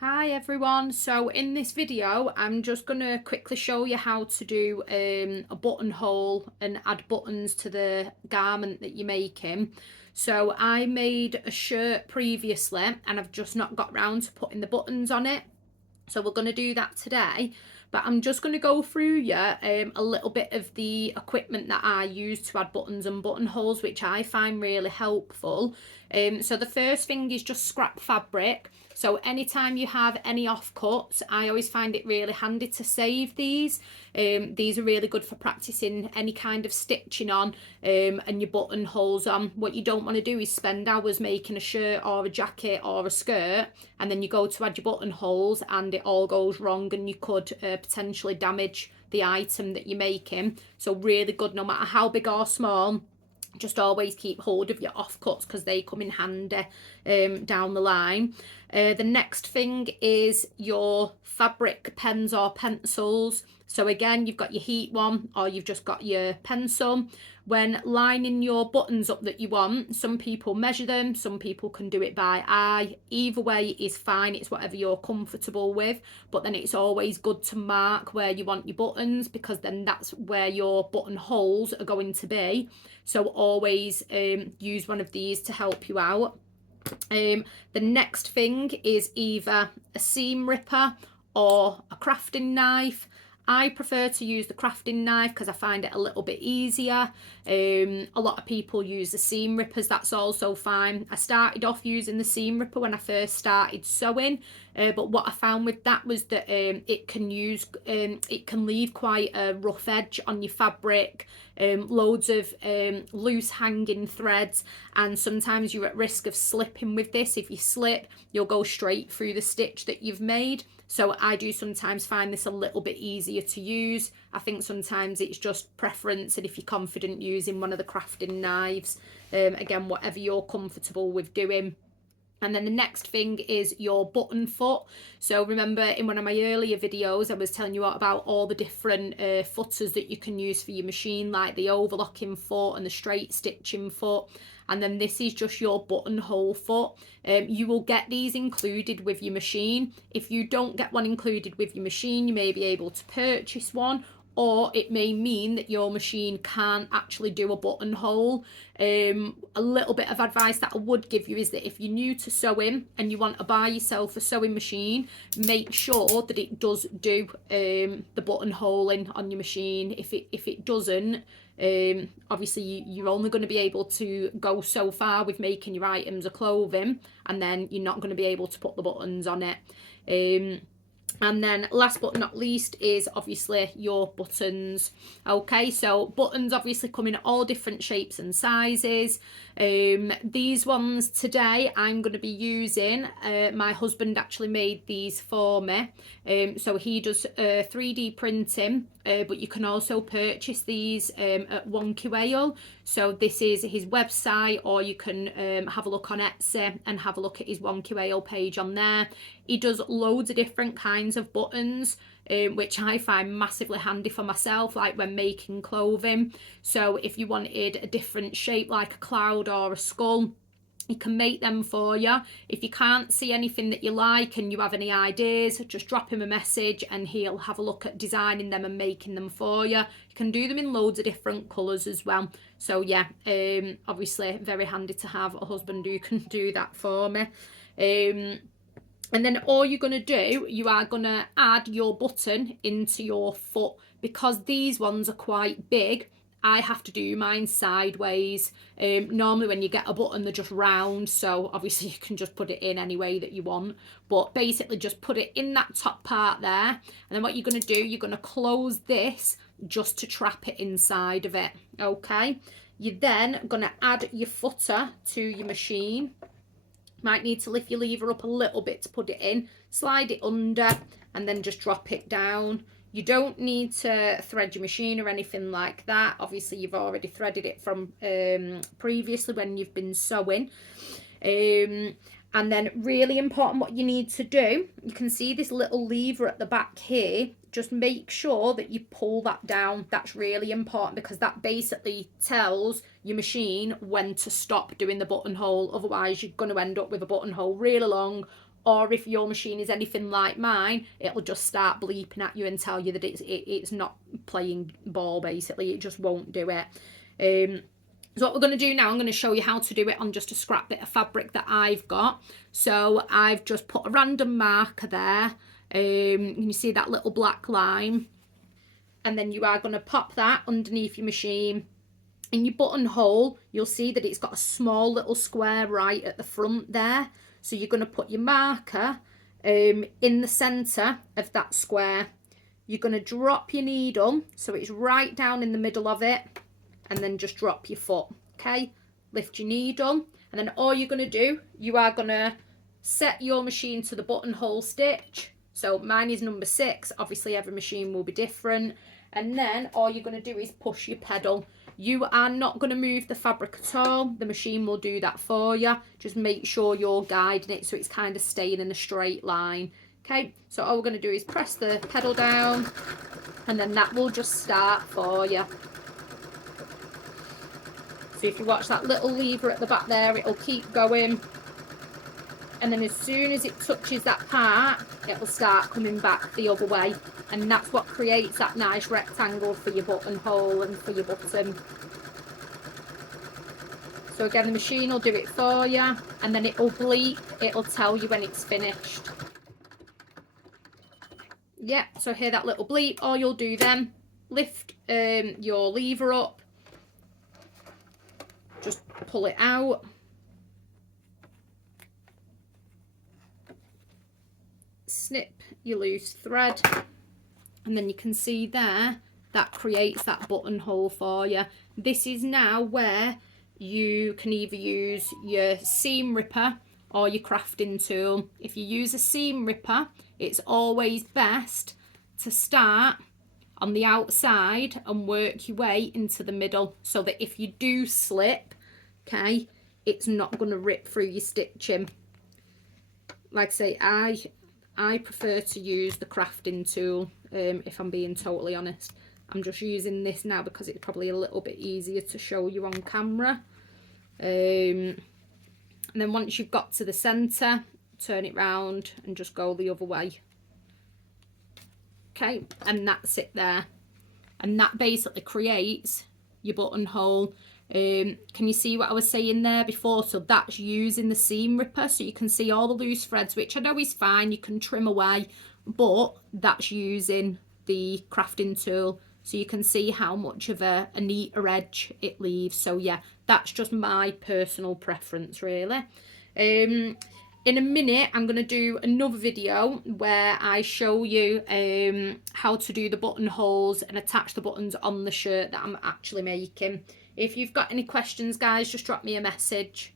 Hi everyone, so in this video I'm just going to quickly show you how to do a buttonhole and add buttons to the garment that you're making. So I made a shirt previously and I've just not got round to putting the buttons on it. So we're going to do that today, but I'm just going to go through you a little bit of the equipment that I use to add buttons and buttonholes, which I find really helpful. So the first thing is just scrap fabric. So anytime you have any offcuts, I always find it really handy to save these. These are really good for practicing any kind of stitching on and your buttonholes on. What you don't want to do is spend hours making a shirt or a jacket or a skirt, and then you go to add your buttonholes and it all goes wrong and you could potentially damage the item that you're making. So really good, no matter how big or small, just always keep hold of your offcuts because they come in handy down the line. The next thing is your fabric pens or pencils. So again, you've got your heat one or you've just got your pencil. When lining your buttons up that you want, some people measure them, some people can do it by eye. Either way is fine, it's whatever you're comfortable with, but then it's always good to mark where you want your buttons because then that's where your buttonholes are going to be. So always use one of these to help you out. The next thing is either a seam ripper or a crafting knife. I prefer to use the crafting knife because I find it a little bit easier. A lot of people use the seam rippers, that's also fine. I started off using the seam ripper when I first started sewing, but what I found with that was that it can leave quite a rough edge on your fabric, loads of loose hanging threads, and sometimes you're at risk of slipping with this. If you slip, you'll go straight through the stitch that you've made. So I do sometimes find this a little bit easier to use. I think sometimes it's just preference, and if you're confident using one of the crafting knives, again, whatever you're comfortable with doing. And then the next thing is your button foot. So remember in one of my earlier videos I was telling you about all the different footers that you can use for your machine, like the overlocking foot and the straight stitching foot. And then this is just your buttonhole foot. You will get these included with your machine. If you don't get one included with your machine, you may be able to purchase one, or it may mean that your machine can't actually do a buttonhole. A little bit of advice that I would give you is that if you're new to sewing and you want to buy yourself a sewing machine, make sure that it does do the buttonholing on your machine. If it doesn't, obviously you're only going to be able to go so far with making your items of clothing, and then you're not going to be able to put the buttons on it. And then last but not least is obviously your buttons. Okay, so buttons obviously come in all different shapes and sizes. These ones today I'm going to be using, my husband actually made these for me. So he does 3D printing, but you can also purchase these at Wonky Whale. So this is his website, or you can have a look on Etsy and have a look at his Wonky Whale page on there. He does loads of different kinds of buttons, which I find massively handy for myself, like when making clothing. So if you wanted a different shape like a cloud or a skull, he can make them for you. If you can't see anything that you like and you have any ideas, just drop him a message and he'll have a look at designing them and making them for you. You can do them in loads of different colours as well. So yeah, obviously very handy to have a husband who can do that for me. And then all you're going to do, you are going to add your button into your foot. Because these ones are quite big, I have to do mine sideways. Normally when you get a button, they're just round, so obviously you can just put it in any way that you want. But basically just put it in that top part there. And then what you're going to do, you're going to close this just to trap it inside of it. Okay. You're then going to add your footer to your machine. Might need to lift your lever up a little bit to put it in, slide it under, and then just drop it down. You don't need to thread your machine or anything like that. Obviously you've already threaded it from previously when you've been sewing. And then really important, what you need to do, you can see this little lever at the back here. Just make sure that you pull that down. That's really important because that basically tells your machine when to stop doing the buttonhole. Otherwise you're going to end up with a buttonhole really long or if your machine is anything like mine, it'll just start bleeping at you and tell you that it's not playing ball, basically. It just won't do it. So what we're going to do now, I'm going to show you how to do it on just a scrap bit of fabric that I've got. So I've just put a random marker there. You see that little black line? And then you are going to pop that underneath your machine. In your buttonhole, you'll see that it's got a small little square right at the front there. So you're going to put your marker in the centre of that square. You're going to drop your needle so it's right down in the middle of it, and then just drop your foot. Okay, lift your needle, and then all you're going to do, you are going to set your machine to the buttonhole stitch. So mine is number 6. Obviously every machine will be different. And then all you're going to do is push your pedal. You are not going to move the fabric at all. The machine will do that for you. Just make sure you're guiding it so it's kind of staying in a straight line. Okay, so all we're going to do is press the pedal down, and then that will just start for you. So if you watch that little lever at the back there, it'll keep going. And then as soon as it touches that part, it'll start coming back the other way. And that's what creates that nice rectangle for your buttonhole and for your button. So again, the machine will do it for you, and then it'll bleep, it'll tell you when it's finished. Yeah, so hear that little bleep. All you'll do then, lift your lever up, just pull it out. Snip your loose thread, and then you can see there that creates that buttonhole for you. This is now where you can either use your seam ripper or your crafting tool. If you use a seam ripper, it's always best to start on the outside and work your way into the middle, so that if you do slip, okay, it's not going to rip through your stitching. Like I say, I prefer to use the crafting tool, if I'm being totally honest. I'm just using this now because it's probably a little bit easier to show you on camera. And then once you've got to the centre, turn it round and just go the other way. Okay, and that's it there. And that basically creates your buttonhole. Can you see what I was saying there before? So that's using the seam ripper, so you can see all the loose threads, which I know is fine, you can trim away, but that's using the crafting tool, so you can see how much of a neater edge it leaves. So yeah, that's just my personal preference really. In a minute I'm going to do another video where I show you how to do the buttonholes and attach the buttons on the shirt that I'm actually making. If you've got any questions, guys, just drop me a message.